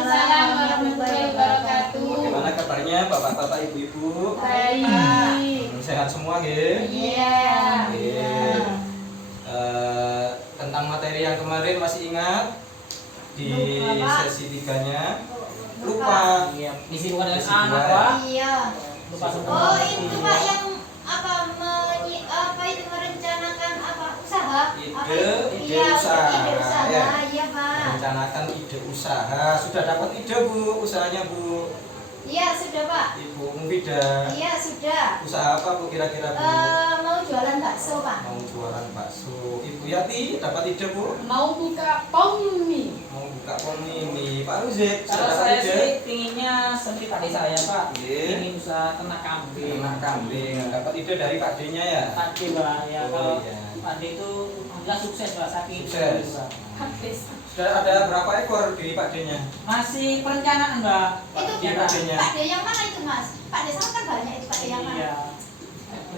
Waalaikumsalam warahmatullahi wabarakatuh. Bagaimana kabarnya Bapak-bapak, Ibu-ibu? Baik. Sehat semua nggih? Iya. Nggih. Tentang materi yang kemarin masih ingat? Di sesi 3-nya? Lupa. Iya, isi bukan dengan Isi anak, dua. Pak. Iya. Lupa semua. Oh, itu Pak yang apa itu merencanakan apa usaha? Apa Ide itu? Iya, usaha. ide usaha. Ya. Iya, Pak. Merencanakan ide usaha. Sudah dapat ide Bu, usahanya Bu? Iya, sudah, Pak. Ibu Mufidah. Iya, sudah. Usaha apa Bu kira-kira Bu? Mau jualan bakso, Pak. Mau jualan bakso. Ibu Yati dapat ide Bu? Mau buka pom mie. Mau buka pom ini. Pak Ruzik sudah Kalau dapat saya ide? sih pinginnya seperti Pak De saya, Pak. Iya. Ingin usaha ternak kambing. Ternak kambing. Dapat ide dari Pak D-nya ya? Pak De, Pak. Ya, Oh, kalau iya. Pak De itu alhamdulillah sukses, Pak. Saking Sukses. Pak. Habis. Sudah ada berapa ekor di Pak D-nya? Masih perencanaan, Pak. Itu Iya, Pak Pak D-nya. Pak D yang mana itu, Mas? Pak D sama kan banyak itu Pak D yang mana? Iya.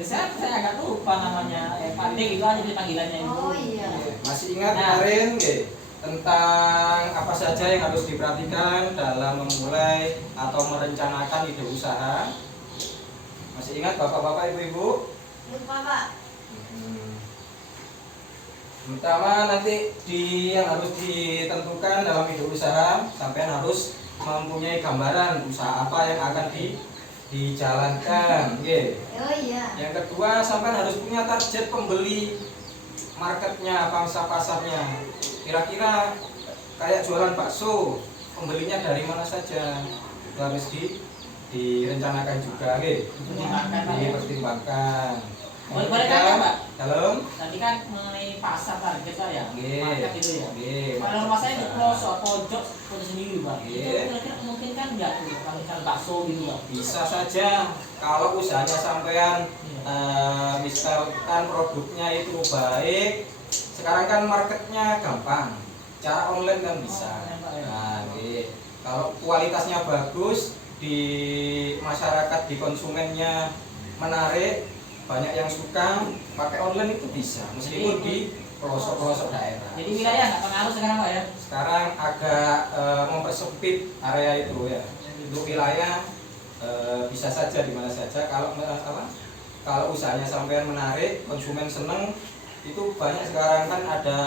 Saya agak lupa namanya. Pak De gitu aja dia panggilannya. Ibu. Oh iya. Masih ingat Nah. kemarin nggih, tentang apa saja yang harus diperhatikan dalam memulai atau merencanakan ide usaha? Masih ingat Bapak-bapak, Ibu-ibu? Lupa, Pak. Pertama nanti yang harus ditentukan dalam ide usaha, sampean harus mempunyai gambaran usaha apa yang akan dijalankan. Nggih. Oh iya. Yang kedua, sampean harus punya target pembeli, marketnya, pangsa pasarnya. Kira-kira kayak jualan bakso, pembelinya dari mana saja? Itu harus direncanakan juga, nggih. Dipertimbangkan, Pak, ya. Dipertimbangkan. Boleh tanya, Pak? Dalam? Tadi kan mengenai pasar target Pak ya, Nggih. market itu ya. Nggih. Kalau rumah saya di pelosok pojok sendiri Pak. Itu Nggih. kira-kira memungkinkan nggak tuh kalau misalnya bakso gitu Pak? Bisa saja kalau usahanya sampean misalkan produknya itu baik. Sekarang kan marketnya gampang, cara online kan bisa. Online, Pak, ya. Nah, kalau kualitasnya bagus, di masyarakat, di konsumennya menarik, banyak yang suka, pakai online itu bisa, meskipun di pelosok-pelosok daerah. Jadi wilayah nggak pengaruh sekarang Pak ya? Sekarang agak mempersempit area itu ya. Untuk wilayah bisa saja di mana saja. Kalau usahanya sampean menarik, konsumen seneng, itu banyak sekarang kan ada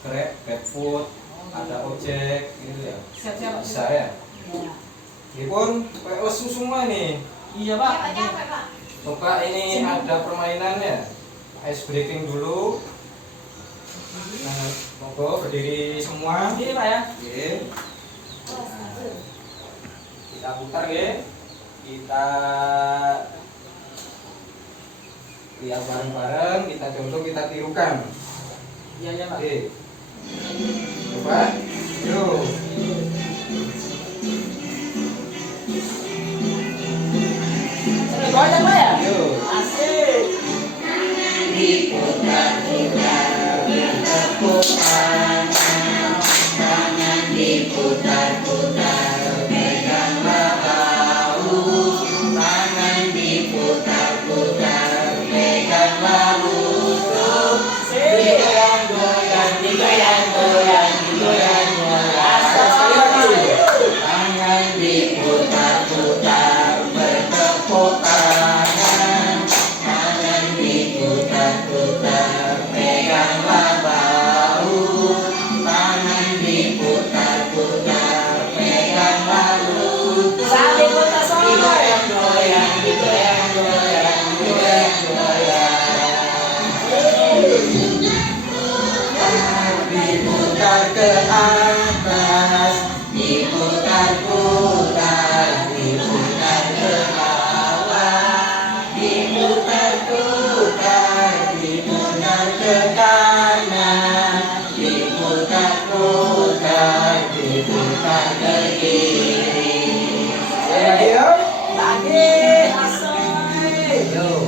Grab, GrabFood, ada ojek gitu ya. Siap-siap Pak. Bisa ya. Iya. Ini pun kayak lesu semua nih. Iya Pak. Pak capek, Pak. Coba ini ada permainannya. Ice breaking dulu. Nah, monggo berdiri semua. Sendiri Pak ya? Oke. Nah, kita putar ya. Kita lihat bareng-bareng, kita contoh, kita tirukan. Iya iya Pak. Oke. Coba. Yuk. Sudah goyang Pak ya? Yuk. Asik. Saling kota Solo yang goyang, goyang, goyang, goyang, goyang. Diputar ke atas, diputar-putar, diputar ke bawah, diputar-putar, diputar ke kanan, diputar-putar, diputar ke kiri. Ayo, Lagi, asik. yuk,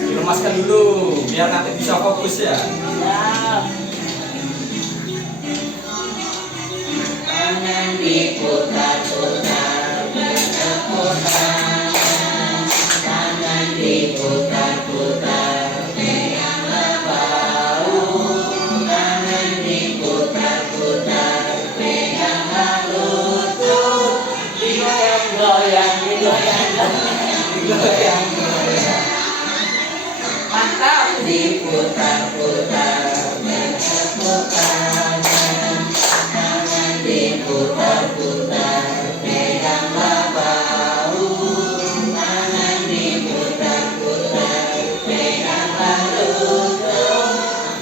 dilemaskan dulu, biar nanti bisa fokus ya. Siap. Tangan diputar-putar, bertepuk tangan diputar-putar, peganglah bahu, tangan diputar-putar, peganglah lutut. goyang-goyang. Mantap. Diputar-putar bertepuk tangan, tangan diputar-putar, peganglah bahu, tangan diputar-putar, peganglah lutut,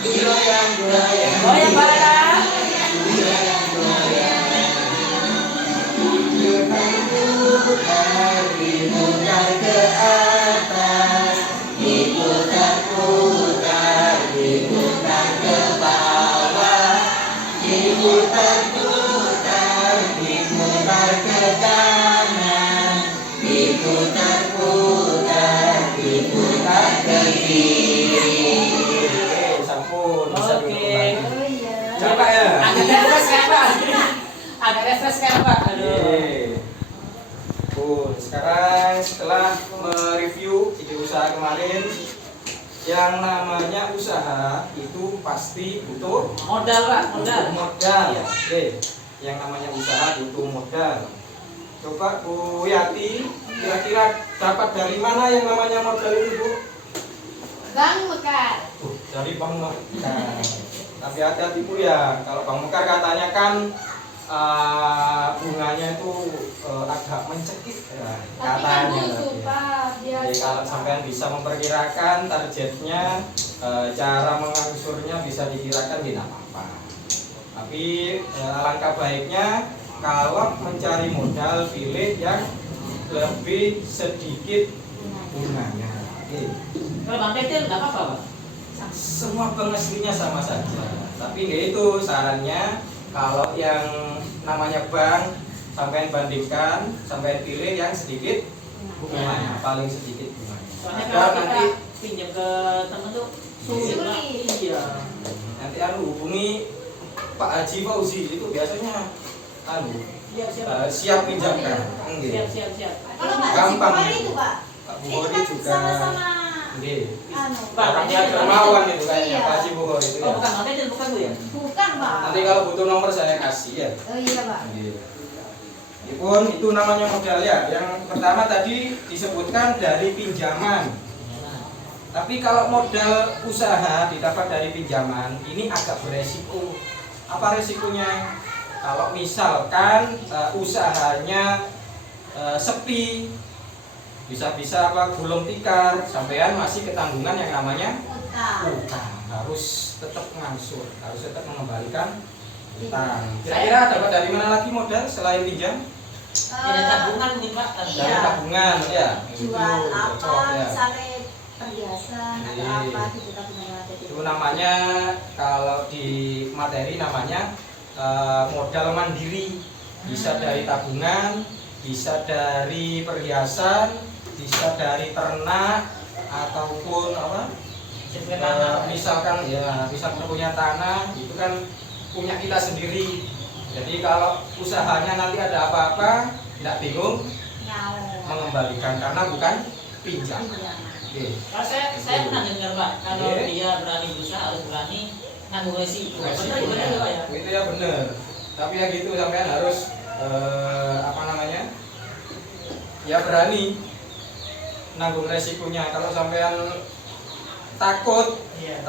goyang-goyang, Goyang bareng. diputar-putar, diputar ke atas, diputar-putar, diputar ke bawah, diputar-putar, diputar ke kanan, diputar-putar, diputar ke kiri. Oke, sampun bisa Oke. duduk lagi. Oh iya. Coba ya. Agak refresh kan Pak? Agak refresh kan Pak? Aduh. Oke. Pun sekarang setelah mereview ide usaha kemarin, yang namanya usaha itu pasti butuh Modal Pak, modal. modal. Iya. Oke, yang namanya usaha butuh modal. Coba Bu Yati, kira-kira dapat dari mana yang namanya modal itu Bu? Bang Mekar. Dari Bang Mekar. Tapi hati-hati Bu ya, kalau Bang Mekar katanya kan bunganya itu agak mencekik ya, Tapi kan katanya. butuh Pak. Jadi kalau sampean bisa memperkirakan targetnya, cara mengangsurnya bisa dikirakan tidak apa-apa. Tapi alangkah baiknya kalau mencari modal pilih yang lebih sedikit bunganya. Oke. Kalau Bang Petir nggak apa-apa Pak? Semua bank aslinya sama saja. Tapi nggak itu sarannya, kalau yang namanya bank sampean bandingkan, sampean pilih yang sedikit bunganya, paling sedikit bunganya. Soalnya Agar kalau kita nanti pinjam ke temen tuh sulit Pak. Sulit. Iya. nanti hubungi Pak Haji Fauzi, itu biasanya Siap siap. siap pinjamkan. Nggih. Siap siap siap. Kalau Pak Gampang. Haji Bukhari itu Pak. Pak Itu Bukhari kan juga. sama-sama Nggih. anu. Pak, Orangnya Pak, dermawan itu kayaknya Iya. Pak Haji Bukhari itu Oh ya. bukan Bang Petir bukan Bu ya? Bukan Pak. Nanti kalau butuh nomor saya kasih ya. Oh iya Pak. Pun itu namanya modal ya. Yang pertama tadi disebutkan dari pinjaman. Tapi kalau modal usaha didapat dari pinjaman, ini agak beresiko. Apa resikonya? Kalau misalkan usahanya sepi, bisa-bisa apa gulung tikar, sampean masih ketanggungan yang namanya Utang. utang. Harus tetap ngangsur, harus tetap mengembalikan utang. Kira-kira dapat dari mana lagi modal selain pinjam? Ada tabungan mungkin Pak. Iya. Dari tabungan ya. Jual Itu apa cocok, ya. misalnya perhiasan atau Iya. apa gitu tabungan ada di Itu namanya kalau di materi namanya modal mandiri. Bisa dari tabungan, bisa dari perhiasan, bisa dari ternak ataupun apa? Misalkan ya, misalkan punya tanah itu kan punya kita sendiri. Jadi kalau usahanya nanti ada apa-apa, tidak bingung nyawa. mengembalikan karena bukan pinjam. Iya. Oke. Kalau saya pernah dengar Pak, kalau Iya. dia berani berusaha harus berani nanggung resiko. Benar Resikonya ya Pak ya? itu ya bener. Tapi ya gitu sampean harus apa namanya? Ya berani nanggung resikonya. Kalau sampean takut Iya.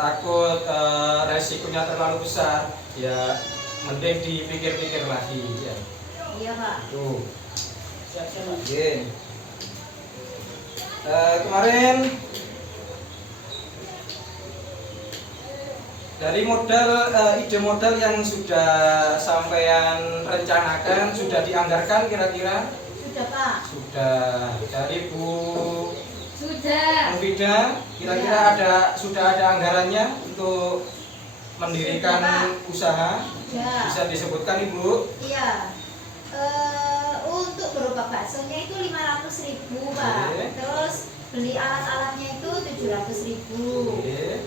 resikonya terlalu besar, ya mending dipikir-pikir lagi ya. Iya Pak. Tuh. Siap-siap Pak. Oke. Kemarin dari modal ide modal yang sudah sampean rencanakan, sudah dianggarkan kira-kira? Sudah Pak. Sudah. Dari Bu Sudah. Mufida, kira-kira sudah ada anggarannya untuk mendirikan Sudah, usaha? Ya. Bisa disebutkan Ibu? Iya. Untuk gerobak baksonya itu 500.000 Pak. Oke. Terus beli alat-alatnya itu 700.000. Oke.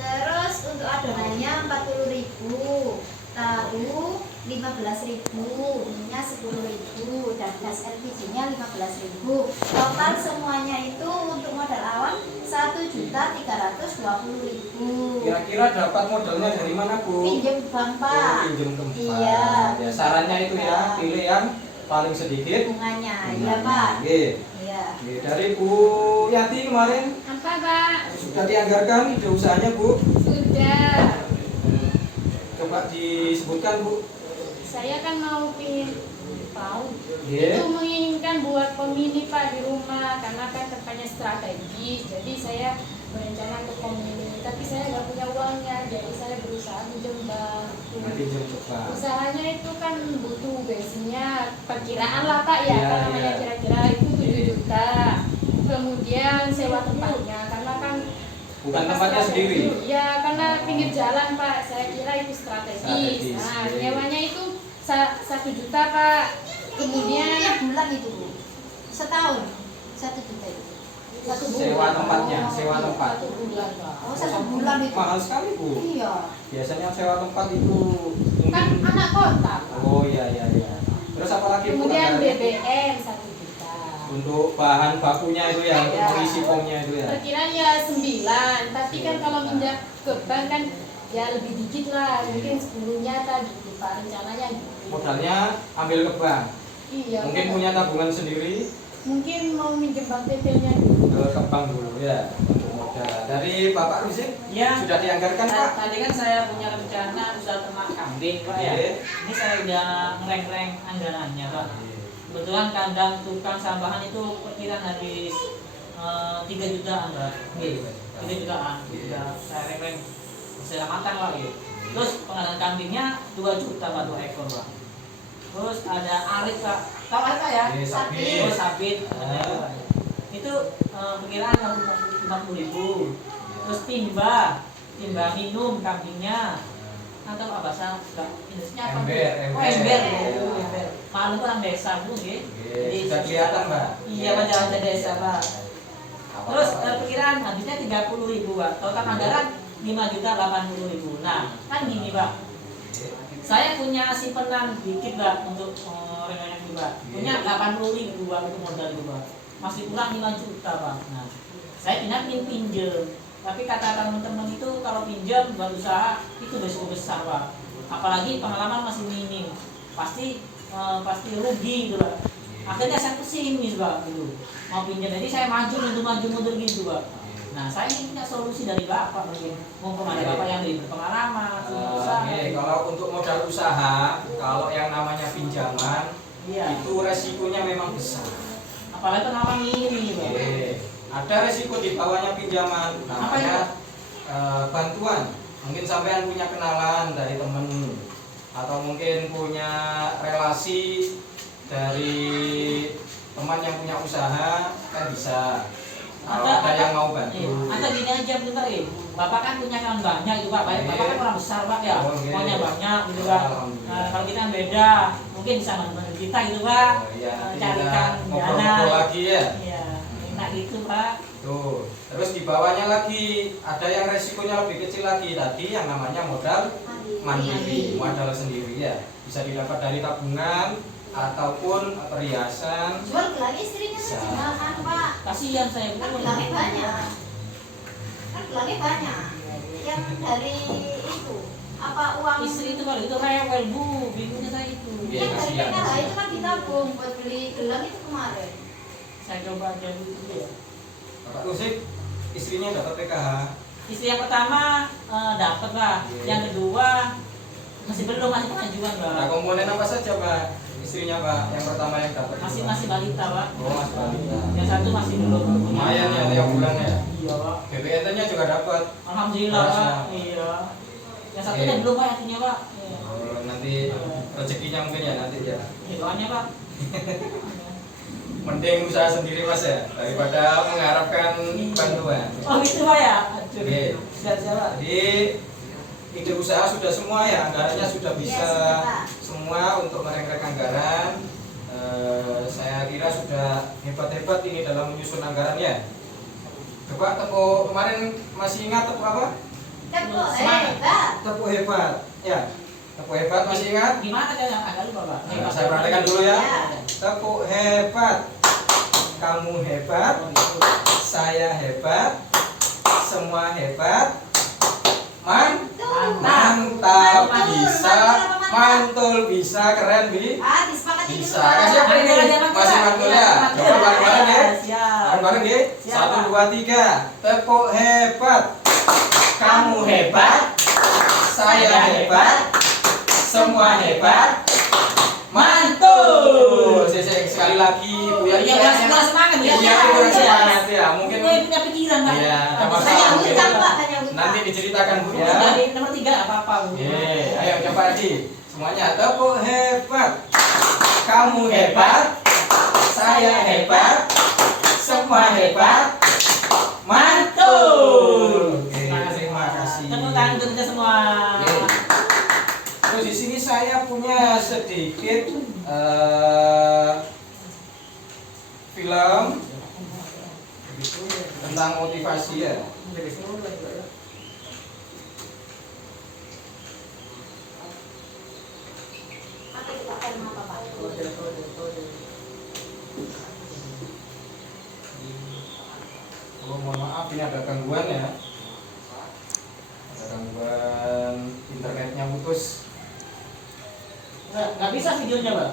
Terus untuk adonannya 40.000. Tahu 15.000, minyak 10.000 dan gas LPG-nya 15.000. Total semuanya itu untuk modal awal 1.320.000. Kira-kira dapat modalnya dari mana Bu? Pinjem bank Pak. Pinjem tempat. Iya. Ya, sarannya itu ya, pilih yang paling sedikit Bunganya, iya Pak. Oke. Iya. Oke, dari Bu Yati kemarin Apa, Pak? sudah dianggarkan ide usahanya, Bu. Sudah. Coba disebutkan, Bu. Saya kan mau pingin tahu. Iya. Itu menginginkan buat pemini Pak di rumah karena kan tempatnya strategis. Jadi saya berencana untuk pemini, tapi saya nggak punya uangnya, jadi saya berusaha pinjam bank. Nanti jam cepat. Usahanya itu kan butuh bensinnya, perkiraan lah Pak ya, Iya, kan namanya iya. kira-kira itu 7 juta. Kemudian sewa tempatnya, karena kan Bukan tempatnya sendiri. ya karena pinggir jalan Pak, saya kira itu strategis. Strategis, Nah, iya. nyewanya itu 1 juta Pak. Kemudian Tiap bulan itu Bu. Setahun 1 juta itu. 1 bulan. Sewa tempatnya, sewa tempat. 1 bulan Pak. Oh 1 bulan itu. Mahal sekali, Bu. Iya. Biasanya sewa tempat itu Kan mungkin. anak kota Pak. Oh iya iya iya. Terus apa lagi, Bu? Kemudian Anggarannya? BBM 1 juta. Untuk bahan bakunya itu ya, untuk Ya. mengisi pomnya itu ya. Perkiraan ya 9, tapi kan kalau minjam ke bank kan ya lebih dikit lah, mungkin 10-nya tadi gitu Pak, rencananya gitu. Modalnya ambil ke bank. Iya. Mungkin Pak. punya tabungan sendiri, Mungkin mau minjem bank PT-nya gitu. ke bank dulu ya. Untuk modal. Dari Bapak Rusik Ya. sudah dianggarkan, Pak. Tadi kan saya punya rencana usaha ternak kambing Pak ya. Oke. Ini saya udah ngereng-reng anggarannya Pak. Kebetulan kandang tukang sampahan itu perkiraan habis 3 jutaan Pak. Gitu. 3 jutaan. Udah saya reng-reng sudah matang Pak gitu. Terus pengadaan kambingnya 2 juta Pak, 2 ekor Pak. Terus ada arit Pak. Tahu arit Pak ya? Oke, sapi. Oh, sabit. Itu perkiraan 50.000. Terus timba minum kambingnya. Atau apa bahasa Indonesia apa? Ember, Oh, ember. ember. Oh, ember. Malu orang desa Bu nggih. Oke, sudah kelihatan, Mbak. Iya, majalah desa Pak. Terus perkiraan habisnya 30.000 Pak. Total anggaran 5.080.000. Nah, kan gini Pak. Saya punya simpenan dikit Pak untuk rencananya itu Pak. Punya 80.000 Pak untuk modal itu Pak. Masih kurang 5 juta Pak. Nah, saya pinjam. Tapi kata teman-teman itu kalau pinjam buat usaha itu risiko besar Pak. Apalagi pengalaman masih minim. Pasti rugi gitu Pak. Akhirnya saya pesimis Pak gitu. Mau pinjam jadi saya maju mundur gitu Pak. Nah, saya ingin punya solusi dari Bapak mungkin. Mumpung ada Bapak yang lebih berpengalaman, punya usaha. Kalau untuk modal usaha, kalau yang namanya pinjaman, Iya. itu resikonya memang besar. Apalagi pengalaman ini Pak. Oke. Ada resiko di bawahnya pinjaman, namanya bantuan. Mungkin sampean punya kenalan dari temen, atau mungkin punya relasi dari teman yang punya usaha, kan bisa. Kalau ada yang mau bantu. Atau gini aja bentar ya. Bapak kan punya kawan banyak itu Pak. Bapak kan orang besar Pak ya. Oh, iya. Punya banyak gitu Pak. Nah, kalau kita kan beda, mungkin bisa membantu kita gitu Pak. Ya, Carikan ngobrol-ngobrol dana. lagi ya. Iya, enak gitu Pak. Tuh, terus di bawahnya lagi ada yang resikonya lebih kecil lagi tadi yang namanya modal mandiri, modal sendiri ya. Bisa didapat dari tabungan ataupun perhiasan. Jual gelang istrinya Bisa. kan kan Pak. Kasihan saya Kan Bu. gelangnya banyak. Kan gelangnya banyak. Yang dari itu apa uang Istri itu kalau itu rewel Bu, bingungnya saya itu. Iya, yang dari kasihan. PKH itu kan ditabung buat beli gelang itu kemarin. Saya coba aja dulu ya. Bapak Rusik, istrinya dapat PKH. Istri yang pertama dapat Pak. Iya. Yang kedua masih pengajuan Ada Pak. komponen apa saja Pak? Istrinya Pak, yang pertama yang dapat. Masih balita Pak. Oh, masih balita. Yang satu masih belum. Lumayan ya tiap bulan ya. Iya Pak. BPNT-nya juga dapat. Alhamdulillah Pak. Berasnya. Iya. Yang satu Oke. udah belum Pak artinya Pak. Iya. Oh, nanti rezekinya mungkin ya nanti ya. Iya, doanya Pak. Mending usaha sendiri Mas ya daripada mengharapkan bantuan. Oh gitu Pak ya. Aduh. Oke. Siap Pak. Jadi ide usaha sudah semua ya, anggarannya sudah bisa Iya, sudah, Pak. semua untuk merengek anggaran. Saya kira sudah hebat-hebat ini dalam menyusun anggarannya. Coba tepuk kemarin masih ingat tepuk apa? Tepuk Semangat. hebat. Tepuk hebat. Ya, tepuk hebat masih ingat? Gimana kan yang agak lupa Pak? Nah, saya perhatikan dulu ya. Ya. Tepuk hebat. Kamu hebat, saya hebat, semua hebat. Mantap, Betul, bisa mantap, Mantul bisa, keren bi. Ah, disepakati Bisa. dulu. Kasih apa ini? Masih mantul ya. Coba bareng-bareng ya. Siap. Bareng-bareng ya. Siap. 1, 2, 3. Tepuk hebat. Kamu hebat. Saya hebat. Semua hebat. Mantul. Sekali lagi Bu Yati. Iya, kurang semangat Bu ya. Yati kurang semangat ya. Mungkin Gue punya pikiran Pak. Iya, ada Habis masalah. saya Banyak Mungkin. hutang, Pak, banyak hutang. nanti diceritakan Bu ya. Dari nomor 3 apa-apa. Bu. Ayo coba lagi. Semuanya tepuk hebat. Kamu hebat. Saya hebat. Semua hebat. Mantul. Oke, terima kasih. Tepuk tangan untuk kita semua. Oke. Terus di sini saya punya sedikit film tentang motivasi ya. Apa itu Pak? Film apa, Pak? Oh, mohon maaf ini ada gangguan ya. Ada gangguan internetnya putus. Nggak bisa videonya Pak.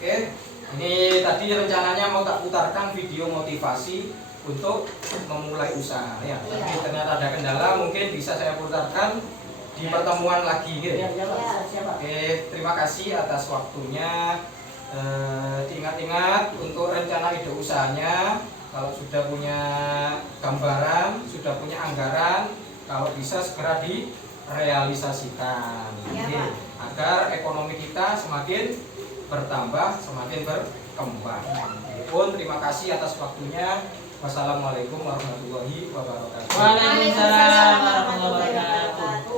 Oke, ini tadi rencananya mau tak putarkan video motivasi untuk memulai usaha ya. Tapi ternyata ada kendala, mungkin bisa saya putarkan di pertemuan lagi gitu. Ya, Pak. Siap Pak. Oke, terima kasih atas waktunya. Diingat-ingat untuk rencana ide usahanya. Kalau sudah punya gambaran, sudah punya anggaran, kalau bisa segera direalisasikan. Ya, Oke, Pak. agar ekonomi kita semakin bertambah, semakin berkembang. Pun terima kasih atas waktunya. Wassalamualaikum warahmatullahi wabarakatuh. Waalaikumsalam warahmatullahi wabarakatuh.